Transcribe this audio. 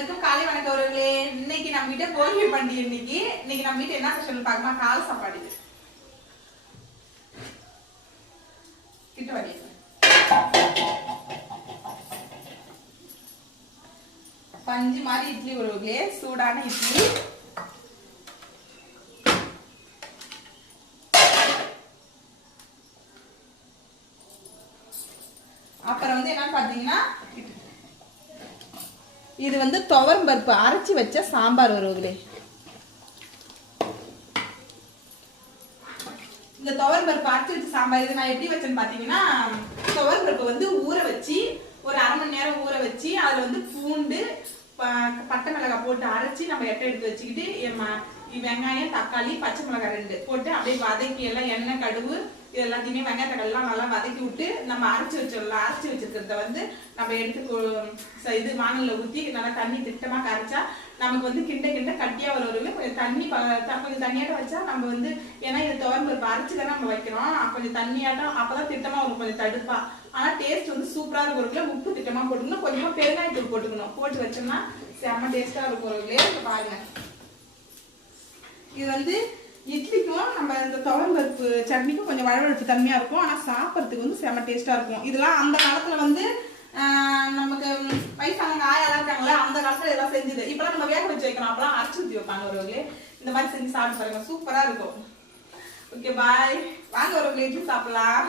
அனைவருக்கும் காலை வணக்கம் அவர்களே. இன்னைக்கு நம்ம கிட்ட கோழி பண்டிகை. இன்னைக்கு நம்ம வீட்டு என்ன ஸ்பெஷல் பார்க்கமா? காலை சாப்பாடு. கிட்ட வடி பஞ்சு மாதிரி இட்லி வருவங்களே, சூடான இட்லி. அப்புறம் வந்து என்னன்னு பாத்தீங்கன்னா, இது வந்து துவரம் பருப்பு அரைச்சி வச்ச சாம்பார் வருவங்களே. இந்த துவரம் பருப்பு அரைச்சி வச்ச சாம்பார் இது நான் எப்படி வச்சேன்னு பாத்தீங்கன்னா, துவரம் பருப்பு வந்து ஊற வச்சு ஒரு அரை மணி நேரம் ஊற வச்சு அதுல வந்து பூண்டு பட்டை மிளகாய் போட்டு அரைச்சி நம்ம எடுத்து வச்சுக்கிட்டு வெங்காயம் தக்காளி பச்சை மிளகாய் 2 போட்டு அப்படியே வதக்கி எல்லாம் எண்ணெய் கடுகு இது எல்லாத்தையுமே வெங்காய தக்காளி எல்லாம் நல்லா வதக்கி விட்டு நம்ம அரைச்சி வச்சிருக்கிறத வந்து நம்ம எடுத்து இது வானல்ல ஊற்றி நல்லா தண்ணி திட்டமா கரைச்சா நமக்கு வந்து கிண்ட கட்டியா வருவதில்லை. கொஞ்சம் கொஞ்சம் தண்ணியாட்டம் வச்சா நம்ம வந்து, ஏன்னா இது துவரம் அரைச்சி தானே நம்ம வைக்கிறோம், கொஞ்சம் தண்ணியாட்டம் அப்பதான் திட்டமா வரும், கொஞ்சம் தடுப்பா. ஆனா டேஸ்ட் வந்து சூப்பரா இருக்கும். உப்பு திட்டமா போட்டுக்கணும், கொஞ்சமா பெருங்காயத்தூள் போட்டுக்கணும். போட்டு வச்சோம்னா செம்ம டேஸ்டா இருக்கும். பாருங்க, இது வந்து இட்லிக்கும் நம்ம இந்த துவரம் பருப்பு சட்னிக்கும் கொஞ்சம் வழவழப்பு தன்மையா இருக்கும். ஆனா சாப்பிட்றதுக்கு வந்து செம்ம டேஸ்டா இருக்கும். இதெல்லாம் அந்த காலத்துல வந்து நமக்கு வயசானவங்க ஆயாலாம் இருக்காங்களா, அந்த காலத்துல இதெல்லாம் செஞ்சது. இப்பெல்லாம் நம்ம வேக வச்சு வைக்கணும், அப்பெல்லாம் அரைச்சி ஊற்றி வைப்பாங்க ஒருவர்களே. இந்த மாதிரி செஞ்சு சாப்பிட்டு பாருங்க, சூப்பரா இருக்கும். ஓகே பாய், வாங்க ஒரு இட்லி சாப்பிடலாம்.